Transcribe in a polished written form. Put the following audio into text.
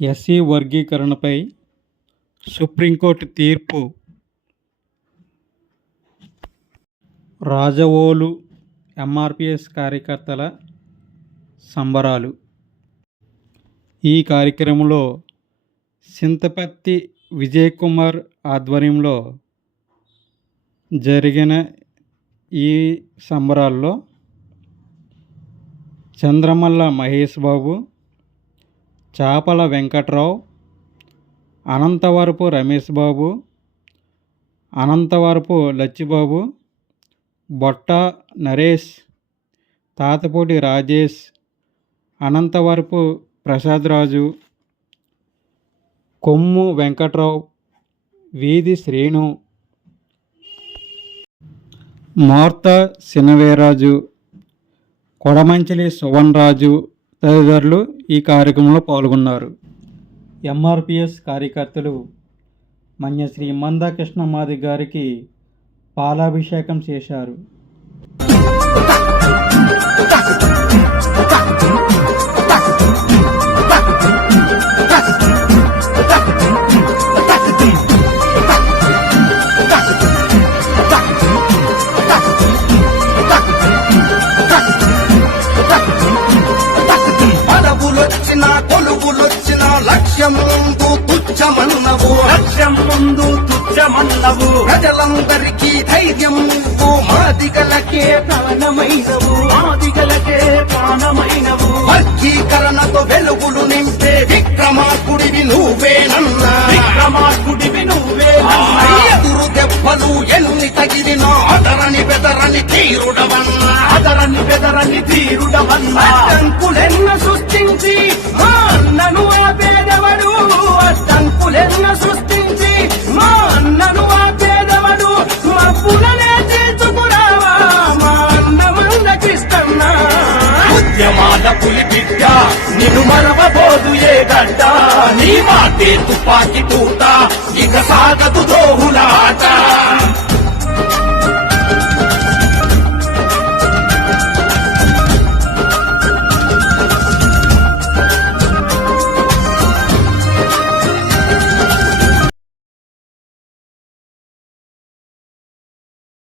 SC వర్గీకరణపై supreme court తీర్పు. రాజవోలు ఎంఆర్పిఎస్ కార్యకర్తల సంబరాలు. ఈ కార్యక్రమంలో సింతపత్తి విజయ్ కుమార్ ఆధ్వర్యంలో జరిగిన ఈ సంబరాల్లో చంద్రమల్ల మహేష్ బాబు, చాపల వెంకట్రావు, అనంతవరపు రమేష్ బాబు, అనంతవరపు లచ్చిబాబు, బొట్ట నరేష్, తాతపూడి రాజేష్, అనంతవరపు ప్రసాదరాజు, కొమ్ము వెంకట్రావు, వీధి శ్రీను, మోర్త సినవేరాజు, కొడమంచిలి సువన్ రాజు తదితరులు ఈ కార్యక్రమంలో పాల్గొన్నారు. ఎంఆర్పిఎస్ కార్యకర్తలు మన్యశ్రీ మందాకృష్ణ మాది గారికి పాలాభిషేకం చేశారు. తుచ్చమన్నవు ప్రజలందరికీ ధైర్యం మాదిగలకే ప్రాణమైనవు వర్గీకరణతో వెలుగులు నింపే విక్రమార్కుడివి నువ్వేనన్నా ఎదురు దెబ్బలు ఎన్ని తగిలినా అదరని బెదరని తీరుడవన్నా అడ్డంకులెన్న సృష్టించి మా అన్నను ఆపేదవడు అడ్డంకులెన్న సృష్టించి మా అన్నను ఆపేదవడు మా పులనే తీర్చుకురావా మా అన్న మందకిష్టన్నా ఉద్యమాల పులి బిడ్డ నిన్ను మరవబోదు ఏ గడ్డ నీ మాటే తుపాకి తూట ఇక సాగదు దోహులాట.